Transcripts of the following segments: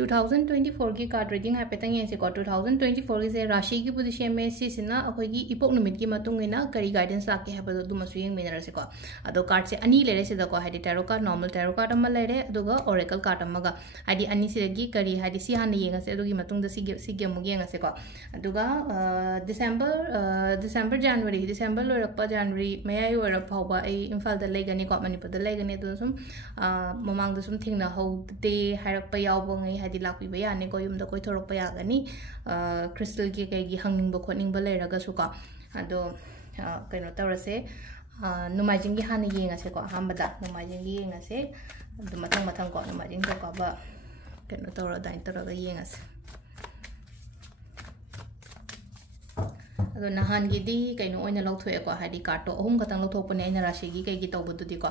2024 की card reading है पेतंग ये से को 2024 की से राशि की पोजीशन में सिना अखोगी इपोक नुमितकी मतुंग इना करी गाइडेंस लाके है बदो दुमसु यंग मिनर से को अदो कार्ड से अनी लेरे से दको हाइडी tarot card normal tarot card अमा लेरे अदुगा ओरेकल कार्ड अमागा हाइडी अनी सिरगी करी हाइडी सी हान येंगा से अदुगी मतुंग द सिगे मुग येंगा से को अदुगा दिसंबर लोरप जनवरी मयाय ओरप फावबा ए इम्फाल द लेगनी को मणिपुर द लेगनी अदु सुम ममांग द सुम थिंगना हौदे हायरप यावबंगै हाइडी लाक्पिबा याने को युम द कोइ थोरप यागनी क्रिस्टल की कई हंगनिंग खोनिंग लेरगसु को अदो कइनो तौरसे नुमाइजिंग की हान येंगसे को हामबदा नुमाइजिंग की येंगसे अदो मथंग मथंग को नुमाइजिंग तो का बा कइनो तौर दाइन तौरगा येंगसे अदो नहान गिदी कइनो ओइना लौथोए को हाइडी कार्ड तो अहुम खतंग लौथोपने अइना राशि की कई तौबदुदी को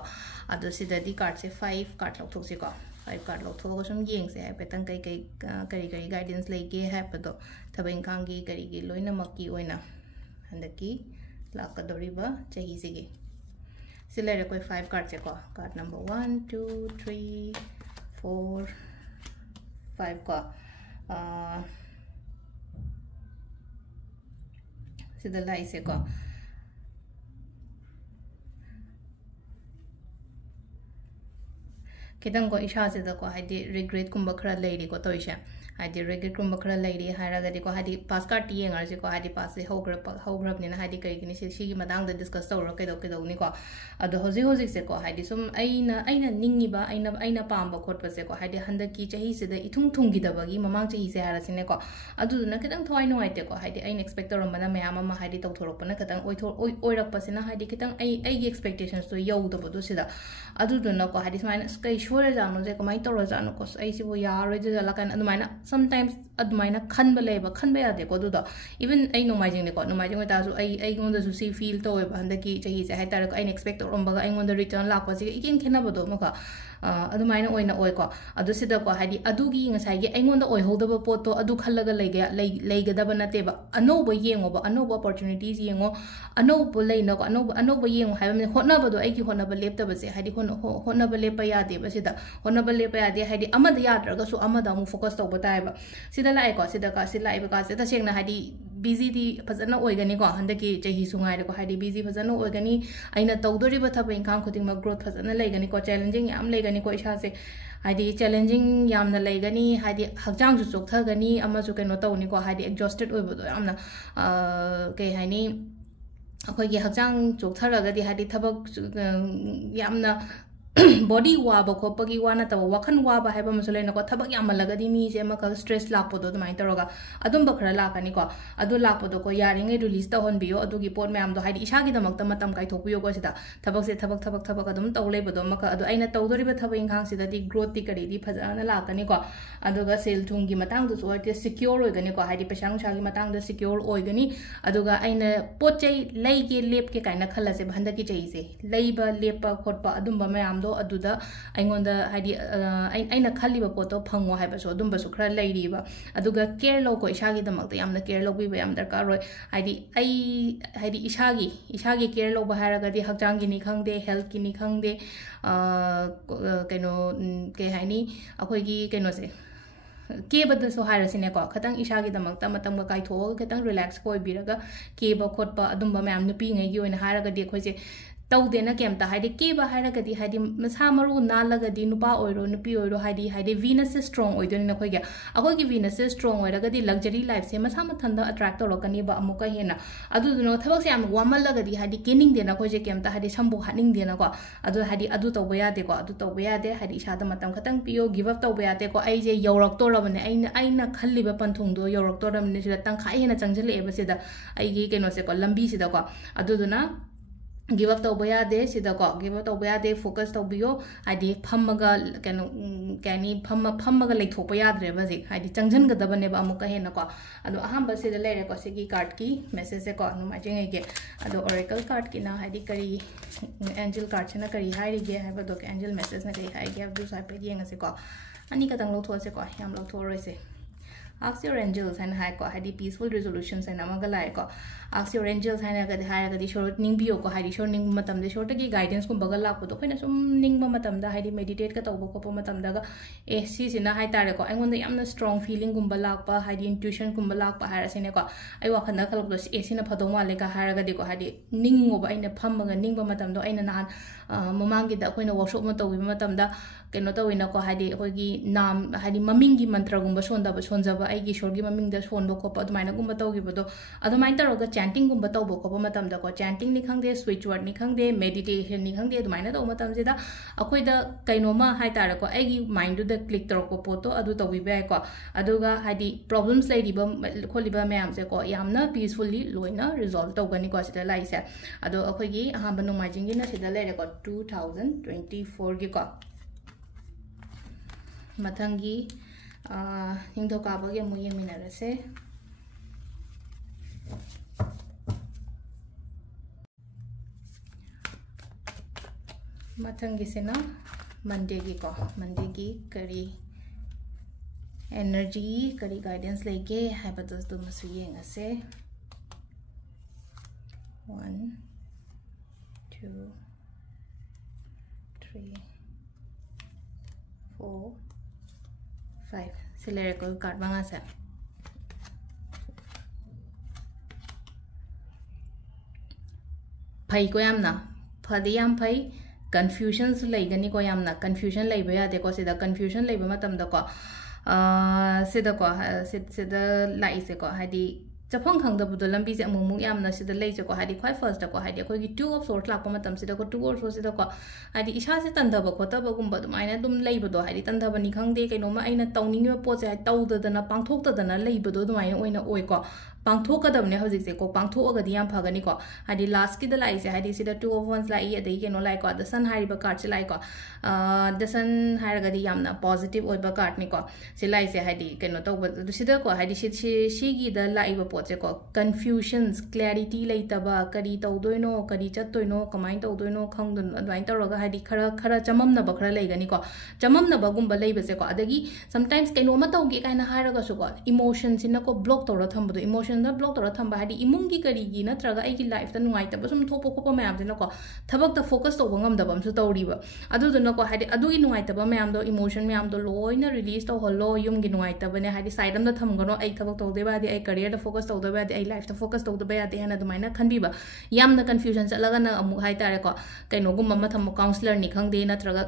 अदो सिददी कार्ड से 5 कार्ड लौथोसे को 5 कार्ड लौथोगा सुम येंगसे है पेतंग कई कई गाइडेंस लेगे है पदो थबें खांगी करी लोइना मक्की ओइना हंदकी लाकदोरिबा चही सिगे सिलेरे कोई 5 कार्ड से को कार्ड नंबर 1 2 3 4 5 को सिदा लाई से को खितंग को इशा से को हाइडी रिग्रेट कुंभ खरा लेरी को तोइशा हाइडी रिग्रेट कुंभ खरा लेरी हाइरागदि को हाइडी पास कार्ड येंगर से को हाइडी पास से होग्रब ने हाइडी कई सिगी मदांग द डिस्कस तौर कइदौनी को अदो होजी से को हाइडी सुम अइना निंगिबा अइना पांबा खोटप से को हाइडी हंदकी चही से द इथुंग थुंगिदबगी ममांग चही से हारसिने को अदुना खितंग थोय नुवाइते को हाइडी अइना एक्सपेक्ट तौरमना मयाम अमा हाइडी तौथोरपना खितंग ओइरपसिना हाइडी खितंग अइगी एक्सपेक्टेशंस तो यौदबदु सिदा अदुदुना को हाइडी समाइन कई शोर जानो जे कमाई तौर जानो को अइसिबो यारोय जे जला कान अदुमाइना समटाइम्स अदुमाइना खनबा लेबा खनबा यादे को दुदा इवन अइ नोमाइजिंग ने को नोमाइजिंग तासु अइ गोंदा सु सी फील तो हंदकी चही से हाइतार को अइ एक्सपेक्ट तौरमबगा अइ गोंदा रिटर्न लापा से इकिन खेनाबदो मका अदुमाइना ओइना ओइ को अदु सिदा को हाइडी अदुगी ngसाइगे अइगोंदा ओइ होदबा पोतो अदु खल्लगा लेगदबा नतेबा अनोबा येंगोबा अनोबा अपॉर्चुनिटीज येंगो अनोबा लेना को अनोबा येंगो हाइबने होटनाबदो अइगी होटनाबा लेपतबसे हाइडी होटनाबा लेपा यादेबा सिदा होटनाबा लेपा यादे हाइडी अमदा याद्रगसु अमदा मु फोकस तौबा ताइबा सिदा लाइ को सिदा का सिलाइबा का सिदा सेंगना हाइडी बिजी दी फजना ओइगनी को हंदकी चही सुंगाइरे को हाइडी बिजी फजना ओइगनी अइना तौदोरिबा थबा इंखाम खुदिंग ग्रोथ फजना लेगनी को चैलेंजिंग याम लेगनी को इशा से हाइडी चैलेंजिंग यामना लेगनी हाइडी हकजांग जु चोकथगनी अमसु कइनो तौनी को हाइडी एग्जॉस्टेड ओइबदो यामना के हाइनी अखोइगी हकजांग चोकथरगदी हाइडी थबक यामना बॉडी वाब खोपगी वाना तब वखन वाब है मसलेन को थबक यामलगदी मी से मक स्ट्रेस लापदो अदुमाइन तौरगा अदुम खरा लाकनी को अदु लापदो को यारिंगे रिलीज तहनबियो अदुगी पोट मैम दो हाइडी इशागी दमक मतम काइथोपियो को सिदा थबक से थबक अदुम तौलेबदो मक अदु अइना तौदोरिबा थबक इंखांग सिदादी ग्रोथ ति करी दी फजाना लाकनी को अदुगा सेल थुंगी मतंग दु सोते सिक्योर ओइगनी को हाइडी पैसा नुसागी मतंग द सिक्योर ओइगनी अदुगा अइना पोचै लेगे लेप के काइना खलसे भंदकी चैसे लेबा लेपा खोटपा अदुम मैम दो अदुदा अइगोंदा हाइडी अइना खल्लिबा पोतो फंगो हाइबसो अदुमबसु खरा लेरिबा अदुगा केयर लो को इशागी दमकता यामना केयर लोबिबा याम दरकार रोय हाइडी इशागी केयर लोबा हारगदी हकजांगी नि खंगदे हेल्थ की नि खंगदे कइनो के हाइनी अखोइगी कइनो से केबदसो हारसिने को खतंग इशागी दमकता मतंग काइथो खतंग रिलैक्स को बिरगा केबा खोटपा अदुमबा मैम नुपी ngei gi oina haragadi khoise तौदेना केमता हाइडी केबा हाइरगदी हाइडी मसा मरु नालगदी नुपा ओइरो नुपी ओइरो हाइडी वीनस से स्ट्रांग ओइदोनि नखोइगे अखोइगी वीनस से स्ट्रांग ओइरगदी लग्जरी लाइफ से मसा मथंदा अट्रैक्ट तौरकनी बा अमुका हेना अदुदुनो थबक से याम वामलगदी हाइडी केनिंग देना खोइजे केमता हाइडी संबो हानिंग देना को अदु हाइडी अदु तौबा यादे को अदु तौबा यादे हाइडी इसादा मतम खतंग पियो गिव अप तौबा यादे को आइजे यौरक तोरबने अइना खल्लिबा पन्थुंगदो यौरक तोरबने सिदा तंखाइ हेना चंगजले एबसिदा आइगी केनो से को लंबी सिदा को अदुदुना गिव अप तौबा यादे सिदा को गिव अप तौबा यादे फोकस तौबियो हाइडी फम्मगा केनो कैनी फम्मगा लेथोपा याद्रे बजे हाइडी चंगजनगदबने बा अमुका हेना को अदो अहम से लेरे को सिगी कार्ड की मैसेज से को नुमाइजिंग के अदो ओरेकल कार्ड की ना हाइडी करी एंजल कार्ड से ना करी हाइगे हाइबदो के एंजल मैसेज ना करी हाइगे अब दूसरा पे येंग से को अनी कतंग लौथो से को याम लौथो रोइसे ask your angels and hai ko hadi peaceful resolutions and amaga lai ko ask your angels hai ga di short ning bio ko hadi short ning matam de short gi guidance ko bagal la ko to khoina sum ning ma matam da hadi meditate ka tawbo ko matam da ga si sina hai tare ko aingon da yamna strong feeling gum balak pa hadi intuition gum balak pa har sine ko ai wa khana khalok do sina phadong ma le ka har ga di ko hadi ning ngo ba aina pham ga ning ba matam do aina nan mamang gi da khoina workshop ma tawi matam da keno tawina ko hadi hogi nam hadi maming gi mantra gumba sonda ba sonjaba ai gi shor gi maming da sonbo ko pa admaina gumba tawgi bodo admaina taroga chanting gumba tawbo ko matam da ko chanting ni khangde switch word ni khangde meditation ni khangde admaina taw matam jida akoi da kaino ma hai tar ko ai gi mind du da click tor ko poto adu tawi ba ko aduga hadi problems lai diba kholiba mayam se ko yamna peacefully loina resolve tawgani ko sida lai se ado akoi gi ahamba numajing gi na sida lai ko 2024 gi ko Matangi Ningdo Kabagi Muying Minarase Matangi Sena Mandegi ko Mandegi Kari Energy Kari Guidance Lege Habatus do Masuying Ase 1 2 3 4 5 select ko card banga sa phai ko yamna phadi yam phai confusions laigani ko yamna confusion laiba ya de ko sida confusion laiba matam da ko sida ko sida lai se ko hadi Japon khang da budo lambi se amu yamna sida lai se ko hadi khoi first da ko hadi ko gi 2 of sort la ko matam sida ko 2 or so sida ko hadi isha se tanda ba khota ba gum ba dum aina dum lai ba do hadi tanda ba ni khang de kai no ma aina tawning ba po se taw da na pangthok da na lai ba do dum aina oina oi ko pangthok ka dam ne hojik se ko pangthok ga di yam phagani ko hadi last ki da lai se hadi sida 2 of 1 lai adai ke no lai ko the sun hari ba card se lai ko the sun har ga di yamna positive oi ba card ni ko se lai se hadi ke no taw ba sida ko hadi shi gi da lai ba ko confusions clarity laitaba kari tawdoino kari chattoino kamai tawdoino khangdun adwain tawraga hadi khara chamamna ba khara laigani ko chamamna ba gumba laibase ko adagi sometimes kaino ma tawgi kaina haraga su ko emotions in ko block tawra thambado emotion da block tawra thamba hadi imungi kari gi natraga ai gi life ta nungai ta sum thopo ko mayam dina ko thabak ta focus to bangam da bam su tawriba adu duna ko hadi adu gi nungai ta ba mayam do emotion mayam do loina release to hollo yum gi nungai ta bane hadi side am da thamgano ai thabak to de ba di ai career da focus to ba ai life ta focus to ba ya de hana dumaina khanbiba yamna confusion chalaga na amu hai tare ko kaino gum ma tham counselor ni khangde natraga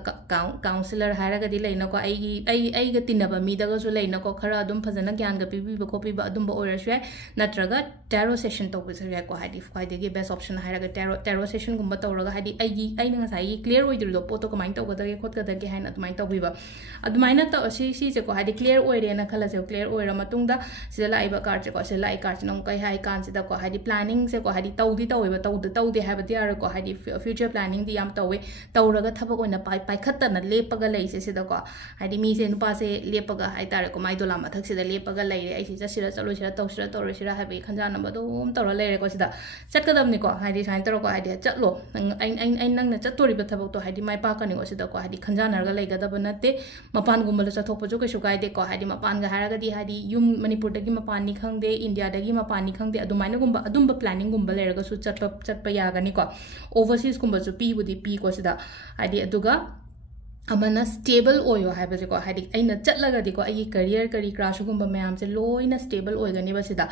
counselor haraga di leina ko ai ga tinaba mi daga su leina ko khara adum phajana gyan ga pibi ba copy ba adum ba order shwe natraga tarot session to bi sare ko hadi fai de best option haraga tarot session gum ba tawraga hadi ai na sai clear oi dir do poto ko main to ga da khot ga da ge haina dumain to biba adumaina ta si se ko hadi clear oi re na khala se clear oi ra matung da sida lai ba card se ko se lai card nong kai hai kan sida ko hadi planning se ko hadi tawdi tawe ba tawde ha ba dia ko hadi future planning di yam tawe tawraga thaba ko na pai khatta na lepaga lai se sida ko hadi mi se nupa se lepaga hai tare ko mai dola mathak sida lepaga lai re ai si jasira chalo sira tawsira tawra sira ha be khanja na ba dum tawra lai re ko sida chatkadam ni ko hadi sain taro ko hadi chatlo ai nang na chatori ba thabak to hadi mai pa ka ni ko sida ko hadi khanja na ga lai ga da ba natte mapan gum la chathok pa jo ke sukai de ko hadi mapan ga haraga di hadi yum manipur dagi mapan ni khangde india dagi mapan ni khangde adumaina gumba adumba planning gumba leraga su chatpa yagani ko overseas gumba su pi budi pi ko sida hadi aduga amana stable oyo haibase ko hadi aina chatlaga di ko ai career kari crash gumba mayam se loina stable oigani ba sida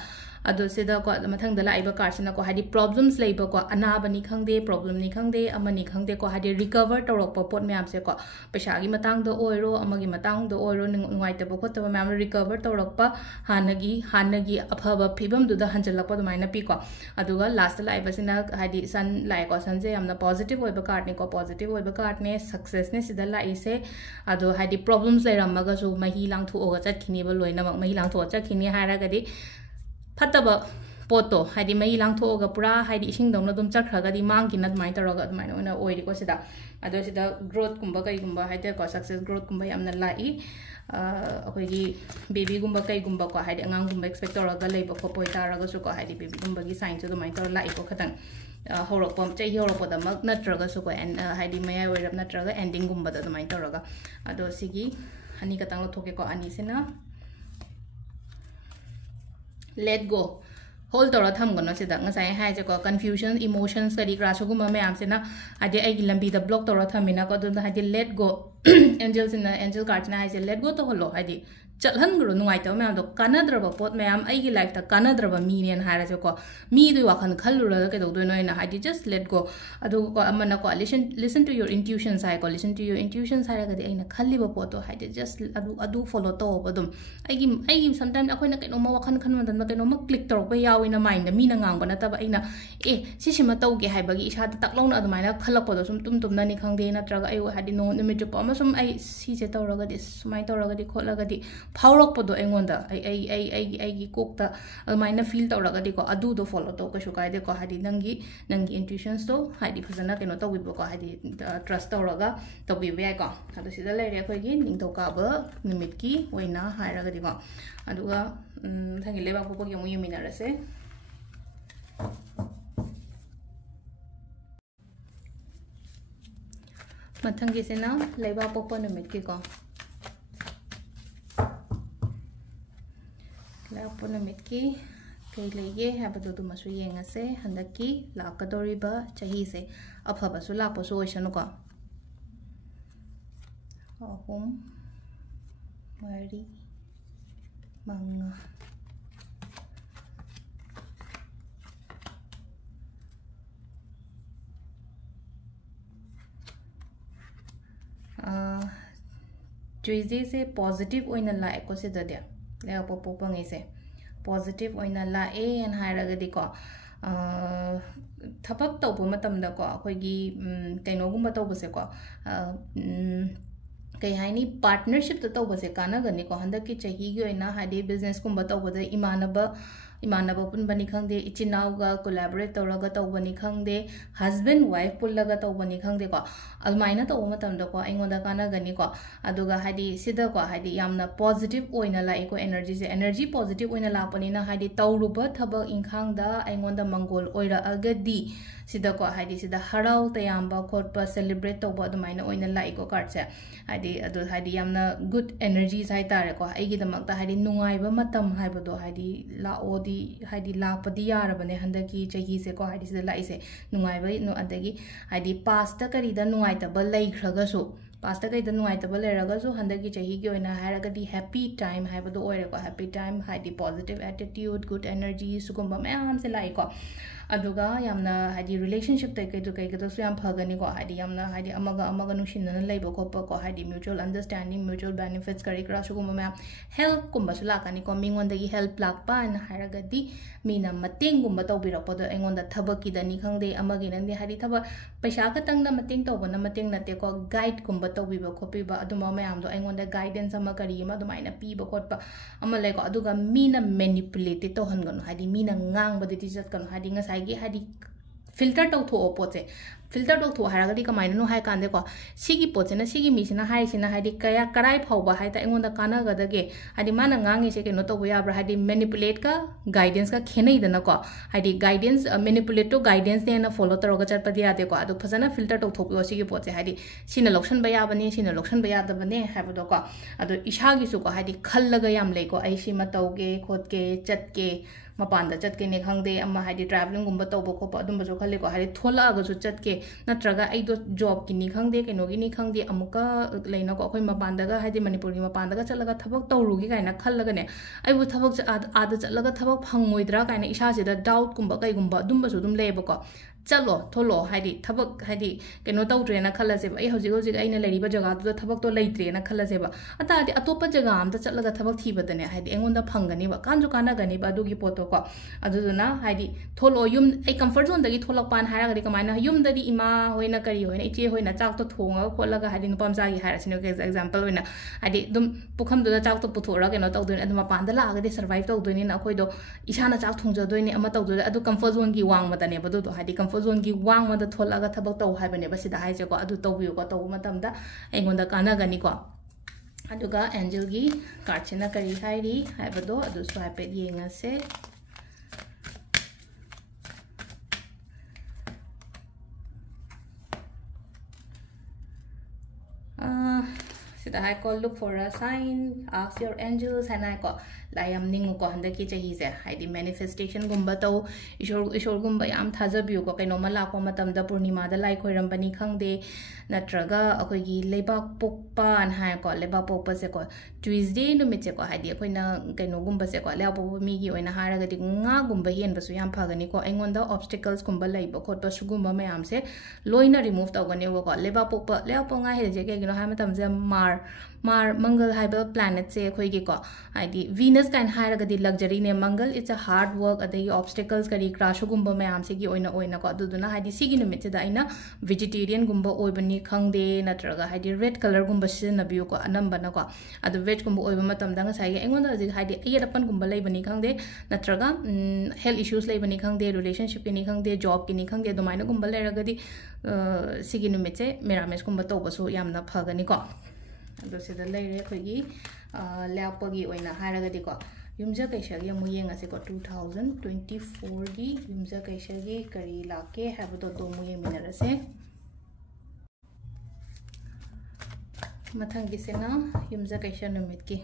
ado sida ko mathang dala aiba karsina ko hadi problems leiba ko anaba ni khangde problem ni khangde amani khangde ko hadi recover torok pot mayam se ko paisa gi matang do oiro amagi matang do oiro ngai ta bokot ta mayam recover torok pa hanagi aphaba phibam du da hanjalak pa maina pi ko aduga last la aiba sina hadi sun lai ko sun je amna positive oiba card ni ko positive oiba card ne success ne sida la ise ado hadi problems le ramaga so mahi lang thu oga chat khini ba loina mahi lang thu chat khini haraga di fataba poto hadi mai lang tho ga pura hadi ising dong na dum chakhraga di mang kin admai taraga admai ona oiri ko sida ado sida growth kumba kai gumba haite ko success growth kumba yamna lai akoi gi baby gumba kai gumba ko hadi angang gumba expect taraga leiba ko poi taraga su ko hadi baby gumba gi sign so admai tar lai ko khatang horok pom chai horok da mak natraga su ko and hadi mai oirap natraga ending gumba da admai taraga ado sigi ani katang lo thoke ko ani sina let go hold tawra thamgono sida ngasai hai je ko confusion emotions kari kra suguma mayam sina ade ai lambi da block tawra thamina ko dun hadi let go angels in the angel card na hai je let go to holo hadi chalhan guru nuai taw mayam do kanadraba pot mayam ai gi life ta kanadraba mi nen hara je ko mi du wakhan khallura ke do no ina hadi just let go adu ko amana ko listen to your intuitions hai ko listen to your intuitions hara ga aina khalliba pot to hadi just adu follow to badum ai sometimes akoi na keno ma wakhan khan man keno ma click tor ba yaw ina mind mi na ngang ba na ta ba aina si sima taw ge hai ba gi isa ta taklong na adumai na khalak po do sum tum na ni khangde na traga ai hadi no nimit pa ma sum ai si je taw raga dis sumai taw raga di kholaga di Power podo engonda ai gi kokta almaina feel tawragadi ko adu do follow to ka shukai de ko hadi nangi intuitions to hadi phazana keno to wi ko hadi trust tawraga to bi be ko adu sida lere ko gi ning to ka ba Numitki oina hairagadi ko aduga thangi leba popo gi mu yumina rase mathangi sena leba popo Numitki ko Lapo Numitki kay lege habado du masu yenga se handaki lakadoriba chahi se aphaba su lapo su oishanu ko ahum mari manga Tuesday se positive oina la ko se dadia le popo pangi se positive oina la and hairagadi ko thapak tawbu matamda ko akhoi gi kaino gumba tawbu se ko kai haini partnership to tawbu se kana gani ko handa ki chahi gi oina hadi business gumba tawbu da imanaba pun bani khangde ichinau ga collaborate tawraga tawbani khangde husband wife pullaga tawbani khangde ko almaina taw matamda ko aingoda kana gani ko aduga hadi sida ko hadi yamna positive oina la ko energy positive oina la pani na hadi tawruba thaba inkhangda aingoda mangol oira agadi sida ko hadi sida harau tayamba khotpa celebrate tawba adumaina oina la ko card se hadi adu hadi yamna good energies hai tare ko aigi damakta hadi nungaiba matam haibado hadi la odi hadi la padi yarabane handaki chahi se ko hadi sida la ise nungaiba no adagi hadi past kari da nungai ta ba lai khraga so past kai da nungai ta ba lai raga so handaki chahi gi oina haraga di happy time haibado oire ko happy time hadi positive attitude good energy sugumba mayam se lai ko aduga yamna hadi relationship tai kai to so yam phagani ko hadi yamna hadi amaga nushinna leiba ko pa ko hadi mutual understanding mutual benefits kari kra sugumba mayam help kumba sula kani ko mingon dagi help lak pa na haragadi mina mateng gumba tawbira podo engonda thabaki dani khangde amagi nandi hadi thaba paisa ka tangna mateng tawbana mateng nate ko guide gumba tawbiba khopiba aduma mayam do engonda guidance ama kari ma dumaina piba khotpa ama leko aduga mina manipulate to hangano hadi mina ngang badi tijat kan hadi ngasai gi hadi filter tau tho poche filter tau tho haragadi kamaina no hai kande ko sigi poche na sigi mi sina hai sina hadi kaya karai phauba hai ta engonda kana gadage hadi mana ngangi se ke no to boya bra hadi manipulate ka guidance ka khenai dana ko hadi guidance manipulate to guidance ne na follow taro ga chat padi ate ko adu phasana filter tau tho po sigi poche hadi sina loction baya bane sina loction baya da bane ha bodo ko adu isha gi su ko hadi khallaga yam lei ko ai si ma tauge khot ke chat ke mapanda chat ke ne khangde amma hadi traveling gumba tawbo ko pa dum ba jo khale ko hadi thola ga ju chat ke natraga ai do job ki ni khangde ke no gi ni khangde amuka leina ko khoi mapanda ga hadi Manipuri mapanda ga chalaga thabak tawru gi kaina khallaga ne ai bu thabak ada chalaga thabak phangoidra kaina isa se da doubt gumba kai gumba dum ba ju dum leba ko chalo tholo hadi thabak hadi keno tawtre na khala se ai hoji aina leriba jaga du thabak to leitre na khala se ba ata adi atopa jaga am ta chalaga thabak thi badane hadi engonda phangani ba kanju kana gani ba du gi poto ko aduduna hadi tholo yum ai comfort zone dagi tholak pan hara gadi kamaina yum dadi ima hoina kari hoina iche hoina chak to thonga kholaga hadi nupam sa gi hara sino ke example hoina hadi dum pukham du da chak to puthora keno tawdun aduma pan da la gadi survive tawduni na khoi do isana chak thongja doini ama tawdu adu comfort zone gi wang matane ba du hadi comfort zone gi wang ma da tholaga thabak taw haibane ba sida haise ko adu tawbiyo ko taw matam da engonda kana gani ko aduga angel gi card chena kari hairi haibado adu swipe yenga se sida hai ko look for a sign, ask your angels hana ko layam ningu ko handa ki chahi se haidi manifestation gumba to ishor gumba yam thajabiu ko kaino mala ko matam da purnima da lai khoiram bani khangde natraga akoi gi lebak pokpa an ha ko lebak pokpa se ko Tuesday numit se ko haidi akoina kaino gumba se ko leapo mi gi oina haraga di nga gumba hen basu yam phagani ko aingonda obstacles gumba laiba ko to sugumba mayam se loina remove tawgani ko lebak pokpa leapo nga he je ke gino ha matam je Mar Mangal haiba planet se khoi gi ko haidi Venus kan haraga di luxury ne Mangal it's a hard work adai obstacles kari crash gumba mayam se gi oina ko aduduna haidi sigi numit se da ina vegetarian gumba oibani khangde natraga haidi red color gumba sin nabiu ko anamba na ko adu veg gumba oiba matam da ngasai ge engonda ji haidi ayadapan gumba laibani khangde natraga health issues laibani khangde relationship ni khangde job ki ni khangde domaina gumba lairaga di sigi numit se merames gumba to basu yamna phagani ko ado sida laire khoi gi lapagi oina haraga di ko yumja kaisa gi amu yenga se ko 2024 gi yumja kaisa gi kari lake habdo do mu yeminara se mathang gi sena yumja kaisa numit ki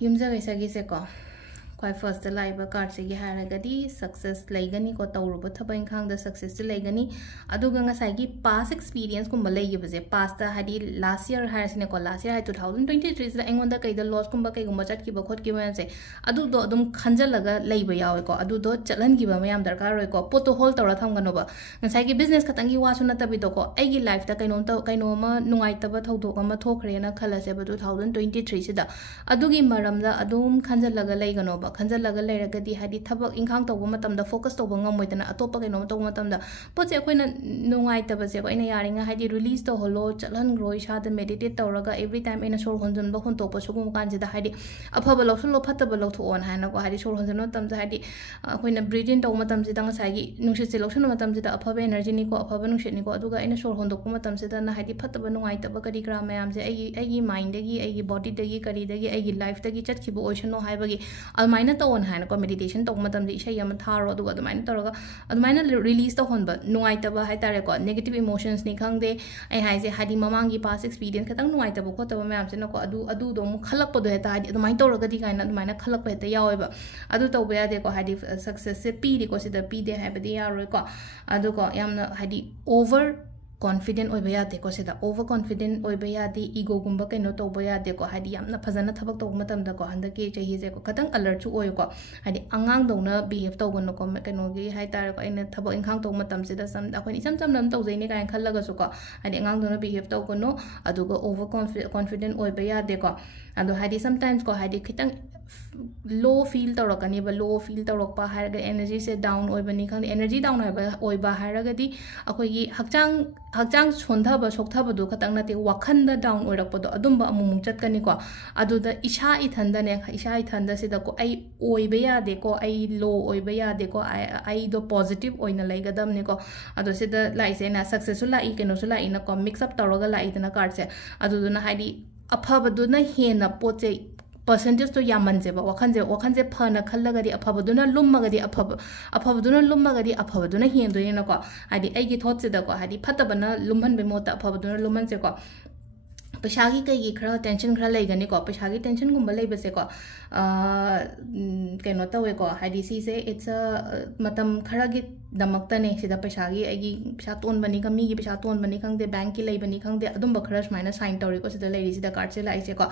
yumja kaisa gi se ko kwai first live card se gi haragadi success laigani ko tawruba thabain khang da success laigani aduga nga sai gi past experience kumba laigi baje past ta hadi last year harasine ko last year 2023 se engon da kai da loss kumba kai gumba chat ki ba khot ki ma se adu do adum khanjalaga laiba yawe ko adu do chalan gi ba mayam darkar roi ko poto hold tawra tham gano ba nga sai gi business khatang gi wasu na tabi do ko ai gi life ta kaino ma nungai ta ba thau do ma thokre na khala se ba 2023 se da adu gi maram da adum khanjalaga laigano khanjalaga lairagadi hadi thabak inkhang tawba matamda focus tawba ngamoidana atopa kaino tawba matamda poche akoina nungai taba se ko ina yaringa hadi release to holo chalan groi sha da meditate tawraga every time ina sor honjun ba hon topa sugum kanji da hadi afaba lokso lo phataba lokto on hana ko hadi sor honjun matamda hadi akoina breathe in tawba matamji da ngasai gi nungsit se lokso matamji da afaba energy ni ko afaba nungsit ni ko aduga ina sor hondok matamji da na hadi phataba nungai taba kari gra mayam je ai mind dagi ai body dagi kari dagi ai life dagi chat ki bo ocean no haibagi almaina to on hana ko meditation to matam di isha yam tharo aduga admaina toroga admaina release to honba nungai taba hai tare ko negative emotions ni khangde ai hai je hadi mamangi past experience katang nungai taba ko taba mayam se no ko adu do mu khalak po do heta hadi admaina toroga di kaina admaina khalak pe heta yawe ba adu to ba de ko hadi success se pi ri ko se da pi de hai ba de ya ro ko adu ko yamna hadi over confident oiba yade ko seda over confident oiba yade ego gumba kaino toba yade ko hadi yamna phajana thabak to matam da ko handa ke chahi je ko katang alert chu oy ko hadi angang dongna behave to gono ko kaino gi hai tar ko ina thabak inkhang to matam se da sam da ko ni sam sam nam to jai ne kain khallaga su ko hadi angang dongna behave to gono adu go over confident oiba yade ko adu hadi sometimes ko hadi khitang low feel tawrakani ba low feel tawrakpa haraga energy se down oibani khang energy down oiba haraga di akoi gi hakchang sondha ba soktha ba do khatang nate wakhan da down oirakpa do adumba amumung chatkani ko adu da isha ithanda ne isha ithanda se da ko ai oiba ya de ko ai low oiba ya de ko ai do positive oina laigadam ne ko adu se da lai se na successful lai keno su lai na ko mix up tawraga lai dana card se adu na haidi aphaba do na hena poche percentage to yaman je ba wakhan je phana khallaga di aphabaduna lummaga di aphabaduna lummaga di aphabaduna hen do na ko hadi ai gi thought se da ko hadi phatabana lumhan be mota aphabaduna lumhan se ko पैसागी कई खरा tension खरा लेगनी को पैसागी tension गुम लेबे से को कनो तवे को हादी सी से इट्स अ मतम खरा गी दमकतने सिदा पैसागी आगी पैसा तोन बनी का मी गी पैसा तोन बनी खंगदे बैंक की लेबनी खंगदे अदुम बखरा स्माइना साइन तौरी को सिदा लेरी सिदा कार्ड से लाई से को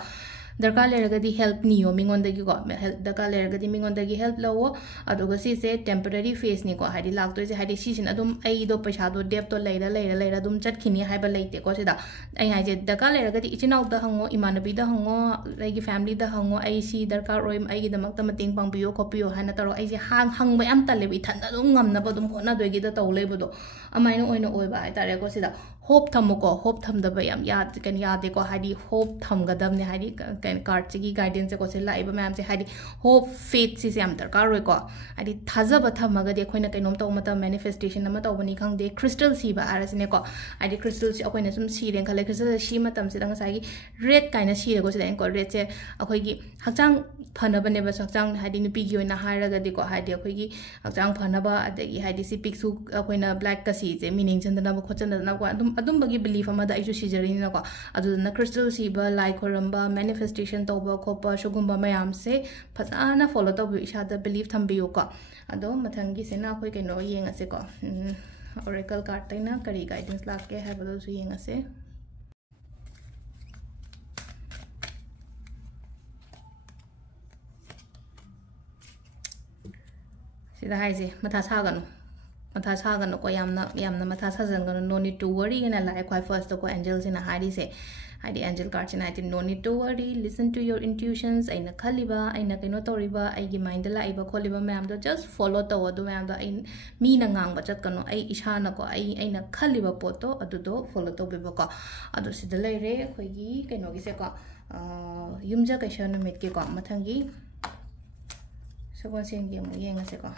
दरकार लेरगदी हेल्प नियो मिंगोंदगी को हेल्प दरकार लेरगदी मिंगोंदगी हेल्प लवो अदुगा सी से टेम्पररी फेस नि को हादी लागतो से हादी सीजन अदुम आई दो पैसा दो डेप तो लेरा अदुम चटखिनी हाइबा लेते को सिदा आई हाजे दरकार लेरगदी इचिनाउ द हंगो इमानबी द हंगो आईगी फैमिली द हंगो आई सी दरकार रोय आईगी दमक त मतेंग पांगबियो खोपियो हाना तरो आई जे हंग बयाम तले बि थन अदुम ngam na badum hona doigi da tawle bodo amaino oina oiba ai tare ko sida hope thamuko hope thamdaba yam yad kan yade ko hadi hope thamgadam ne hadi kan card chi guidance ko se laiba ma'am se hadi hope faith si am darkar roi ko hadi thajaba thamaga de khoina kainom taw mata manifestation ama tawbani khangde crystal si ba arasine ko hadi crystal si akoina sum si ren khale crystal si matam se dang sai gi red kaina si ko se ko red se akoi gi hakchang phanaba ne ba hakchang hadi nupi gi oina haraga de ko hadi akoi gi hakchang phanaba adagi hadi si picsu akoina black ka si je meaning chandana ba khochana na ko adum bagi belief amada aisu sijari na ko aduna crystal siba like koramba manifestation toba khopa shugumba mayam se phasana follow to bi ishada belief thambiyo ko ado mathangi sena khoi keno yeng ase ko oracle card taina kari guidance lakke habalo su yeng ase sida haise matha saganu matha saganu ko yamna matha sajan no need to worry and like quite first ko angels in a hadi se hadi angel card in I no need to worry listen to your intuitions aina khaliba aina kaino toriba ai gi mind la iba kholiba ma'am do just follow to do ma'am do ai mi na ngang ba chat kanu ai isha na ko ai aina khaliba poto adu do follow to be ko adu sida leire khoi gi kaino gi se ko yumja kaisha no met ke ko mathangi sagon sen gi mu yenga se ko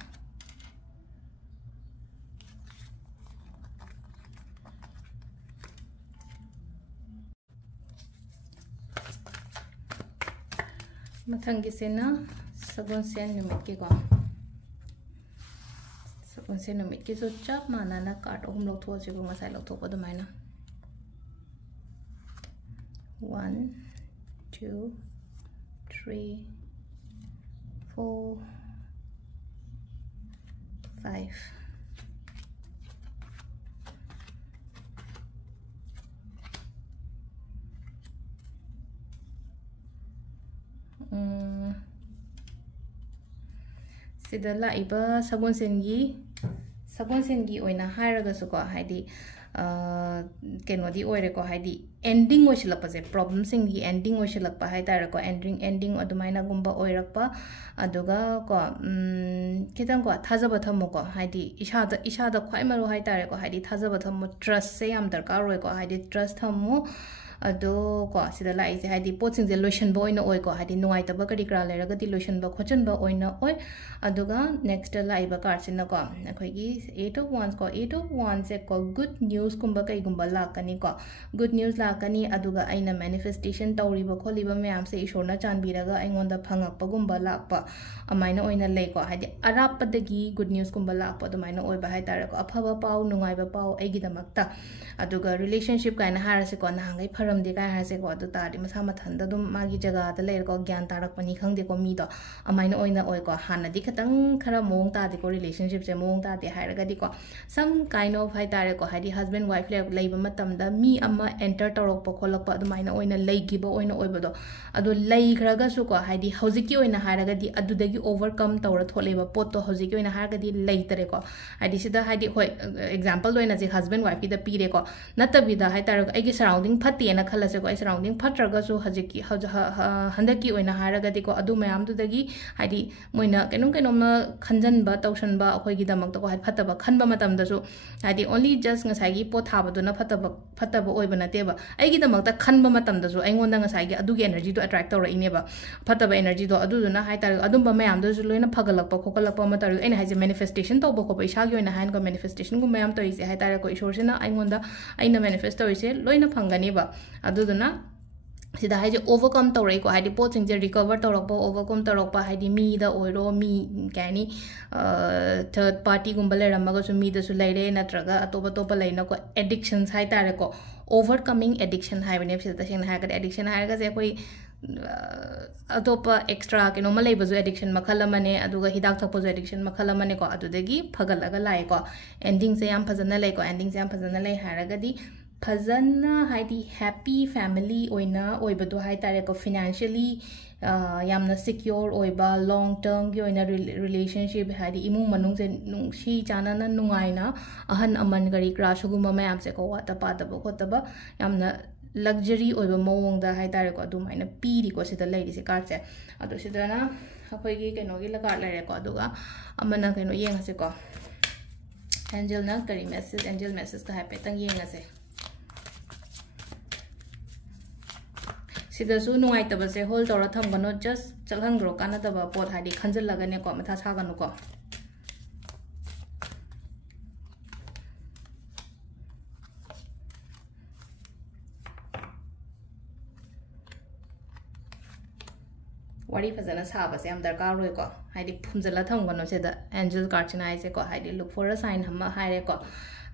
mathangi sena sagon sen Numitki ko sagon sen Numitki so chap mana na card ohum lok tho se ko ngasai lok thok pa maina 1 2 3 4 5 sida la iba sagon sengi oina haraga su ko haidi keno di oire ko haidi ending oisilak pa se problem singi ending oisilak pa haidar ko ending adumaina gumba oirak pa aduga ko kitang ko thajaba thammo ko haidi ishada khwai maru haidar ko haidi thajaba thammo trust se am darkar roi ko haidi trust thammo ado ko sida la ise haidi pot sing je lotion ba oina oi ko haidi nuai taba kari kra lera ga di lotion ba khochan ba oina oi aduga next la iba card sin ko akhoi gi 8 of wands ko 8 of wands se ko good news kumba kai gumba la kani ko good news la kani aduga aina manifestation tawri ba kholi ba mayam se ishorna chanbira ga aingon da phangak pa gumba la pa amaina oina lei ko haidi arap padagi good news kumba la pa dumaina oi ba hai tar ko aphaba pau nungai ba pau ai gi damakta aduga relationship kaina harase ko nahangai ram de kai hase ko adu tari masa mathanda dum magi jaga da leir ko gyan tarak pani khangde ko mi do amaina oina oi ko hana di khatang khara mong ta de ko relationship se mong ta de hairaga di ko some kind of hai tare ko hadi husband wife leiba matam da mi ama enter torok pa kholak pa dumaina oina leigi ba oina oi ba do adu lei khraga su ko hadi hojiki oina hairaga di adu dagi overcome tawra tholeba pot to hojiki oina hairaga di lei tare ko hadi sida hadi hoi example loina je husband wife ki da pire ko natabi da hai tare ko ai gi surrounding phati na khala se ko surrounding phatraga so hajiki handaki oina haraga di ko adu mayam du dagi hadi moina kenom na khanjan ba tawsan ba akhoi gi damak to ko hai phataba khanba matam da so hadi only just ngasai gi po thaba du na phataba oi bana te ba ai gi damak ta khanba matam da so aingon da ngasai gi adu gi energy do attract tawra ine ba phataba energy do adu du na hai tar adum ba mayam do so loina phagalak pa khokalak pa ma tar aina haje manifestation to ba ko ba isa gi oina han ko manifestation gu mayam to ise hai tar ko ishor se na aingon da aina manifest to ise loina phangani ba aduduna sida haije overcome tawrai ko haidi pot sing je recover tawrak ba overcome tawrak pa haidi mi da oiro mi kani third party gumba le ramaga su mi da su leire natraga atoba topa leina ko addictions hai tare ko overcoming addiction hai bane sida sing ha ga addiction ha ga je koi atopa extra kino ma leiba zu addiction makhala mane aduga hidak thakpo zu addiction makhala mane ko adudagi phagalaga lai ko ending se yam phajana lai ko ending se yam phajana lai haraga di phajana haidi happy family oina oibado hai tare ko financially yamna secure oiba long term gi oina relationship haidi imung manung se nungsi chana na nungaina ahan aman gari kra suguma mayam se ko wata pa da ba khotaba yamna luxury oiba mawong da hai tare ko adu maina piri ko sida leiri se card se adu sida na akhoi gi keno gi la card lere ko aduga amana keno yenga se ko angel na kari message angel message ka happy tang yenga se सिदसु नुंगाइतबसे होल तौर थमगनो just चलहंग्रो कानदबा pot हादि खंजलगने को मथा सागनो को वारी फजना साबसे हम दरकार रोय को हाइदि फुमजला थमगनो सेदा एंजल कार्ड चिनाइसे को हाइदि लुक फॉर अ साइन हम हाइरे को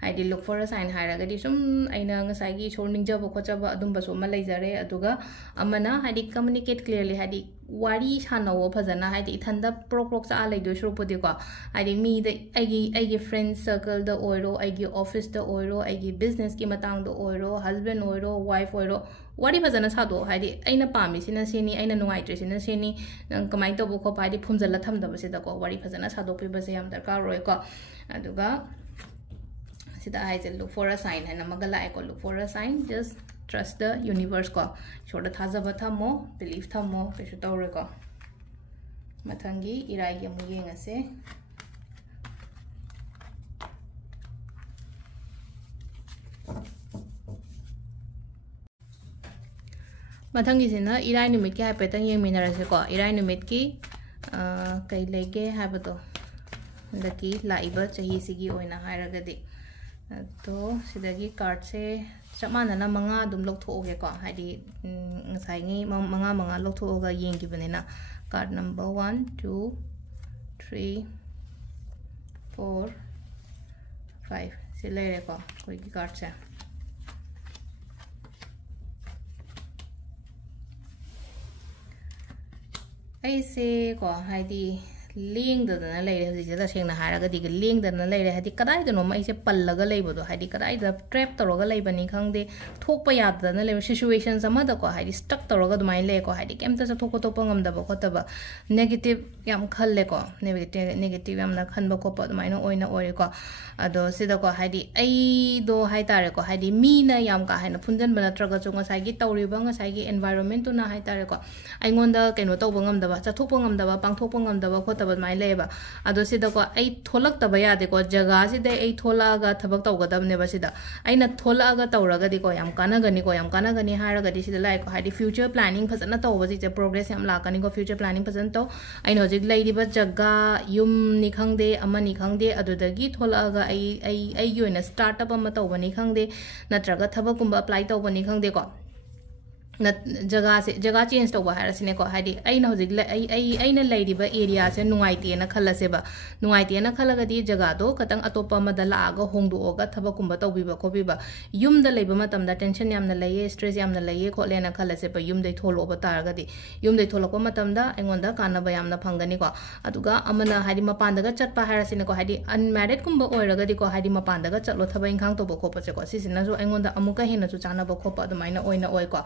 हाइदि लुक फॉर अ साइन हाइरगदि सुम आइना ngसाइगी सोर निंगजब खोचब अदुम बसो म लेजरे अदुगा अमना हाइदि कम्युनिकेट क्लियरली हाइदि वारी सानवो फजना हाइदि इथंदा प्रोक प्रोक सा लेदो सुरुपदि को हाइदि मी द आइगी फ्रेंड सर्कल द ओइरो आइगी ऑफिस द ओइरो आइगी बिजनेस की मतांग द ओइरो हस्बैंड ओइरो वाइफ ओइरो वारी फजना सादो हाइदि आइना पामिसिना सेनी आइना नुंगाइट्रेसिना सेनी कमाइ तबो खो हाइदि फुमजला थमदबसिदा को वारी फजना सादो पिबसे हम दरकार रोय को अदुगा सिदा हाइजे लुक फॉर अ साइन है नमगा लाए को look for a sign just trust the universe को छोड़ थाजब थमो बिलीव थमो कैसे तौरे को मथंगी इराई के मुगे ngase मथंगी सिना इराई नुमित के हाइपेतंग येंगमिनरसे को इराई नुमित की कई लेगे हाइबतो दकी लाइबा चही सिगी ओइना हाइरगदि तो सिदगी कार्ड से चमानना मंगा दुम लौथोगे को हाइदि ngसाइगी मंगा मंगा लौथोगा येंगिबनेना कार्ड नंबर 1 2 3 4 5 से लेरे को कोई कार्ड से ऐसे को हाइदि लेंगदना लेरे हजिसे तसेंगना हारगदि लेंगदना लेरे हाइदि कदाइदनो मैसे पल्लगा लेबदो हाइदि कदाइदा ट्रैप तौरगा लेबनी खंगदे थोकपा यादना लेब सिचुएशंस अमदा को हाइदि स्टक तौरगा दुमाइ ले को हाइदि केमता चथोको तोपा ngamdaba खोतबा नेगेटिव याम खल्ले को नेगेटिव यामना खनबा खोपा दुमाइनो ओइना ओरे को अदो सिदा को हाइदि आई दो हाइतारे को हाइदि मीना याम का हाइना फुंजन बना ट्रगा चो ngसाइगी तौरिबा ngसाइगी एनवायरनमेंट तुना हाइतारे को आइंगोंदा कैनो तौबा ngamdaba चथोकपा ngamdaba पांगथोकपा ngamdaba खोतबा माइ लेबा अदो सिदा को आई थोलक तबा यादे को जगह सिदा आई थोलागा थबक तौगदबने बसिदा आइना थोलागा तौरगदि को याम कानागनी हारगदि सिदा लाइ को हाइदि फ्यूचर प्लानिंग फजना तौबजि जे प्रोग्रेस याम लाकनी को फ्यूचर प्लानिंग फजन तौ आइना होजिक लैदिबा जगह युम नि खंगदे अमनि खंगदे अदुदगी थोलागा आई योइना स्टार्टअप अमा तौबनि खंगदे नत्रगा थबकुंबा अप्लाई तौबनि खंगदे को जगह चेंज तब है को अना हजिक एरिया से नुआईतेना खलसेब नुआईतेना खलगदी जगह खतंग अतोप लाग होंदोग थबकुंब तौबीब खोबीब यूमद लेब टेंशन यामना लैये स्ट्रेस यामना लैये खोलेना खलसेब यूमदै थोलोब तारगदी यूमदै थोलको अैंगोंदा कानब यामना फंगनीको अदुगा अमना हाइदि मपानदगा चटपा हारसिनेको हाइदि अनमैरिड कुंब ओइरगदीको हाइदि मपानदगा चलो थबक इंखांग तौब खोपसेको सिसिनासु अैंगोंदा अमुका हेनासु चानब खोप अदुमाइना ओइना ओइको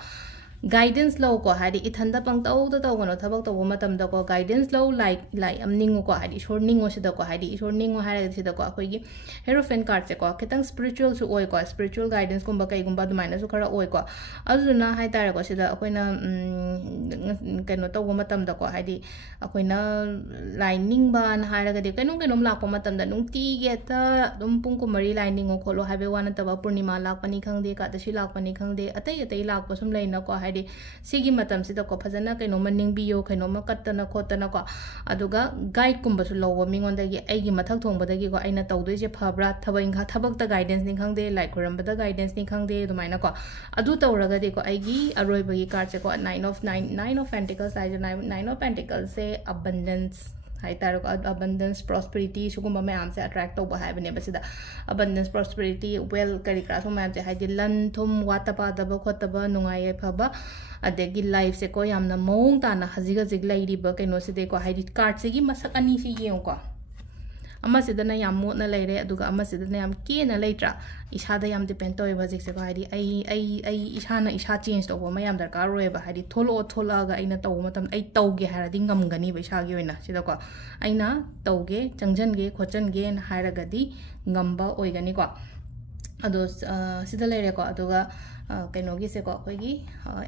गाइडेंस लो को हाइदि इथंदा पंगतौद तौगनो थबक तौब मतमदा को गाइडेंस लो लाइक अम निंगो को हाइदि ईश्वर निंगो सिदा को हाइदि ईश्वर निंगो हाइरगदि सिदा को अखोइगी हेरोफेन कार्ड से को खितंग स्पिरिचुअल सु ओइ को स्पिरिचुअल गाइडेंस कुंबा कईगुंबा दुमाइना सु खरा ओइ को अदुना हाइतारे को सिदा अखोइना कैनो तौब मतमदा को हाइदि अखोइना लाइनिंग बान हाइरगदि कैनोम लाको मतमदा नुंगतीगे ता दुम पुंग कुमरी लाइनिंगो खोलो हाइबे वाना तबा पूर्णिमा लाकपनी खंगदे कादशी लाकपनी खंगदे अतै लाको सुम लेना को हाइदि सिगी मतम सिदा को फजना कैनोम निंबियो कैनोम कत्तना खोतना को अदुगा गाइड कुंबसु लौव मिंगोंदगी आइगी मथक थोंबदगी को आइना तौदोइसे फब्रा थबकता गाइडेंस नि खंगदे लाइक खुरंबदा गाइडेंस नि खंगदे दुमाइना को अदु तौरगदि को आइगी अरोइबगी कार्ड से को 9 of pentacles I 9 of pentacles से अबंडेंस हाइतारो अबंडेंस प्रॉस्पेरिटी सुगुंबा मैम से अट्रैक्ट तौब हाइबने बसिदा अबंडेंस प्रॉस्पेरिटी वेल करी क्रास मैम से हाइदि लन थुम वाता पादब खोतब नुंगाये फबा अदेगी लाइफ से को यामना मौंग ताना हजिग हजिग लैरिबा कैनो सिदे को हाइदि कार्ड से मसक अनी से यें को अमसिदना याम मोटना लेरे अदुगा अमसिदना याम केना लेत्रा इसादा याम डिपेंड तौब हजिक से को हाइदि आई इसाना इसा चेंज तौब मयाम दरकार रोएबा हाइदि थोलगा अइना तौब मतम आई तौगे हाइरदि ngamgani बैसागी ओइना सिदा को अइना तौगे चंगजनगे खोचनगे हाइरगदि ngamba ओइगनी को अदो सिदा लेरे को अदुगा कैनोगी से को अखोइगी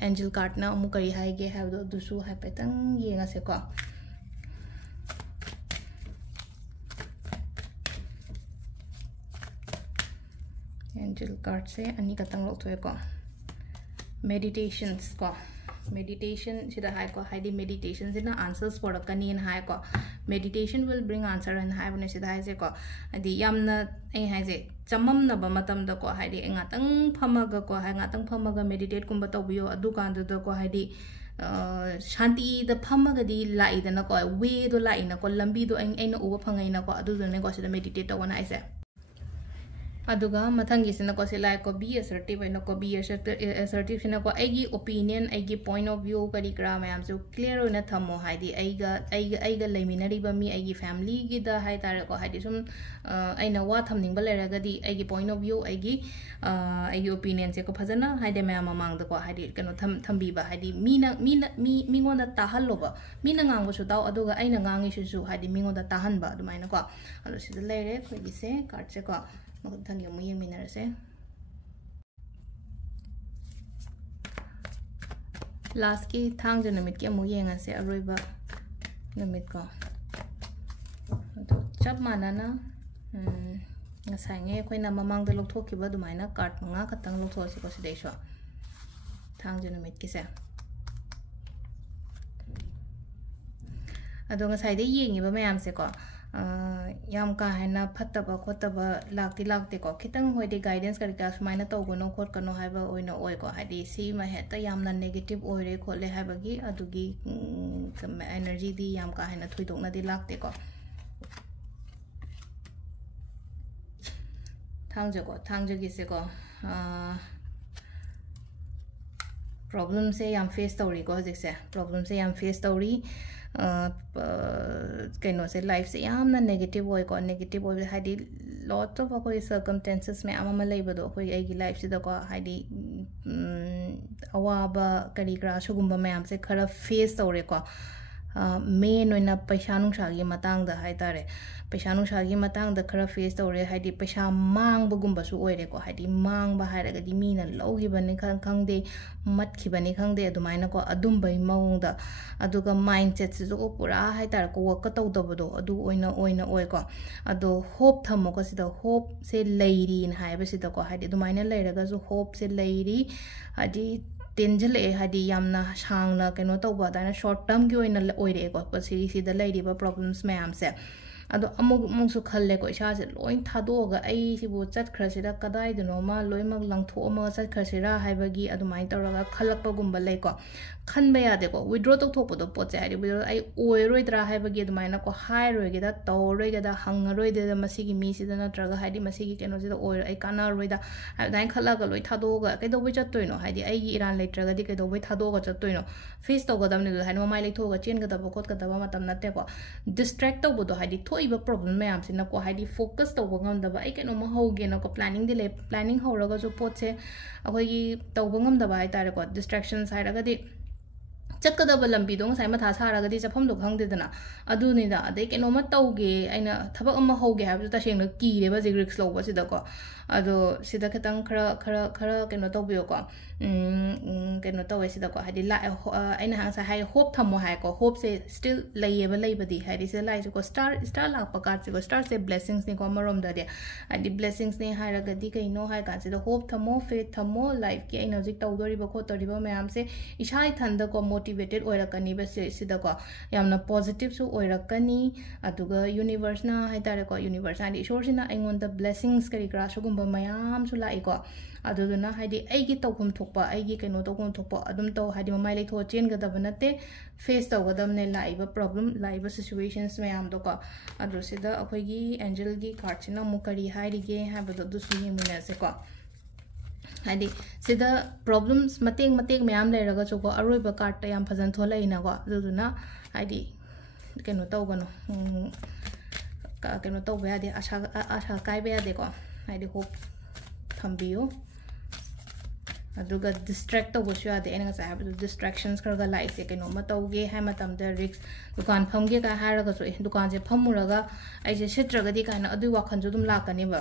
एंजल कार्ड ना अमु करी हाइगे हाइबदो दुसु हाइपेतंग येंगासे को एंजल कार्ड से अनी कतंग लौथोए को मेडिटेशंस को meditation sida hai ko haidi meditation sina answers porakani and hai ko meditation will bring answer and hai bune sida hai se ko adi yamna ai hai je chamam na ba matam da ko haidi ngatang phamaga ko hai ngatang phamaga meditate kumba tawbiyo adu kan da ko haidi shanti da phamaga di lai da na ko way do lai na ko lambi do ai na uba phangai na ko adu ne ko sida meditate tawana ai se aduga mathangi sina ko silai ko be assertive ina ko be assertive sina ko aigi opinion aigi point of view kari kra mayam so clear oina thamo haidi aiga leiminari ba mi aigi family gi da hai tare ko haidi sum aina wa thamning ba leraga di aigi point of view aigi opinion se ko phajana haide mayam mamang da ko haidi kano thambi ba haidi mi ngonda tahallo ba mi na ngang su taw aduga aina ngangi su haidi mi ngonda tahan ba dumaina ko adu sida lere ko gi se card se ko Matung yung muyang minarase. Last ki thang jo Numitki muyang ase aroiba numit ko. Chap mana na ngasai nge koi na mamang da lokthokkiba dumaina card manga katang lokthosi ko sidai sho. Thang jo Numitki se. Ado ngasai de yengi ba mayam se ko. Yam ka haina phattaba khotaba lakti ko khitang hoide guidance kari ka sumaina tawgono khot kano haiba oina oi ko hadi si ma heta yamna negative oire khole haiba gi adugi energy di yam ka haina thuidokna di lakte ko thangjo gi se ko problem se yam face tawri ko hojik se problem se yam face tawri kano se life se yamna negative oi ko negative oi hadi lot of koi circumstances me ama malai bado koi ai life se da ko hadi awaba kari gra sugumba mayam se khara face tawre ko main oina paisa nungsa gi matang da hai tare paisa nungsa gi matang da khara face tawre hadi paisa mang bagumba su oire ko hadi mang ba hai raga di mina logi bani khang de mat khi bani khang de adumaina ko adum bai maung da aduga mindset su ko pura hai tar ko work ka taw do adu oina oi ko adu hope thamo ko sida hope se leiri in hai ba sida ko hadi adumaina leiraga su hope se leiri hadi tenjale hadi yamna sangna keno tawba dana short term gi oina oire ko pasi sida leiri ba problems mayam se ado among su khalle ko isa se loin thadoga ai sibu chat khrasira kadai duno ma loimak langtho ma chat khrasira haibagi adumai tawraga khalakpa gumba lei ko khanba yade ko withdraw tok thok podo pot ai withdraw ai oiroi dra haibagi adumai na ko hai roi ge da tawroi ge da hangaroi de masigi mi sida na traga haidi masigi keno sida oir ai kana roi da dai khalaga loi thadoga ke do bai chat toino haidi ai gi iran leitraga di ke do bai thadoga chat toino face to ga damne do haino mai lai thoga chen ga da bokot ga da ba matam natte ko distract to bodo haidi iba problem mayam sina ko haidi focus to bangam da ba ai keno ma hoge na ko planning de le planning horaga jo pot se akoi gi to bangam da ba ai tare ko distractions hai raga di chakada balambi dong sai ma tha sara ga di chafam do khang de dana adu ni da adai keno ma tawge aina thabak ama hoge ha ta seng na ki re ba jig risk lo ba sida ko ado sida khatang khara keno tawbiyo ko keno tawe sida ko hadi la aina hang sa hai hope thamo hai ko hope se still layeba di hadi se lai ko star la pakat se ko star se blessings ni ko marom da de adi blessings ni hai raga di kai no hai kan se hope thamo faith thamo life ki energy tawdori ba ko tori ba mayam se ishai thanda ko motivated oirakani ba se sida ko yamna positive su oirakani aduga universe na hai tare ko universe adi ishor sina aingon the blessings kari gra sugumba mayam su lai ko aduduna haidi aigi tawkum thokpa aigi keno tawkum thokpa adum taw haidi mamai lai tho chen ga dabanate face taw gadam ne laiba problem laiba situations mayam do ko adu sida akoi gi angel gi card china mukari haidi ge habado du su yemina se ko haidi sida problems mateng mayam lai raga choko aroi ba card ta yam phajan tholai na ko aduduna haidi keno taw gano ka keno taw ba de asha kai ba de ko haidi hope thambiyo aduga distract to gosya de enga sa have distractions kar ga like se keno ma tawge ha matam da risk dukan phamge ka haraga so dukan je phamuraga ai je sitraga di kana adu wakhan ju dum lakani ba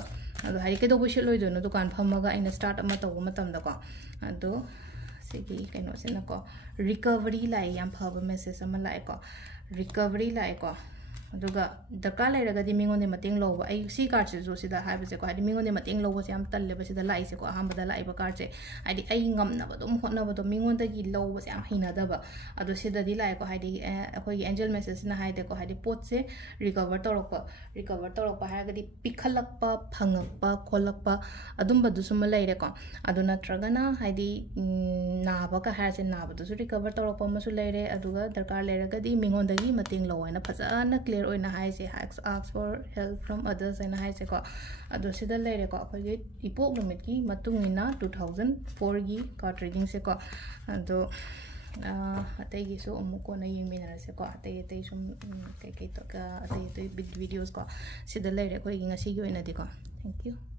adu hari ke do bushil loi do no dukan phamaga aina start ama taw matam da ko adu sigi keno se na ko recovery lai yam phaba message ama lai ko recovery lai ko aduga darkar lairagadi mingonde mating lowba ai si card se jo sida haibase ko hadi mingonde mating lowba se am talle ba sida lai se ko ahamba da lai ba card se hadi ai ngamna ba dum hotna ba do mingonda gi lowba se am hina da ba adu sida di lai ko hadi akoi angel message na haide ko hadi pot se recover torokpa haragadi pikhalakpa phangakpa kholakpa adumba du sum laire ko adu natragana hadi naba ka harase naba du recover torokpa masu laire aduga darkar lairagadi mingonda gi mating lowina phajana clear oina haise ask for help from others and haise ko adu sida laire ko akoi ipok numitki matungina 2004 gi card reading se ko adu atai gi so amuko na yimina se ko atai sum kai to ka atai videos ko sida laire ko gi ngasi gi oina di ko thank you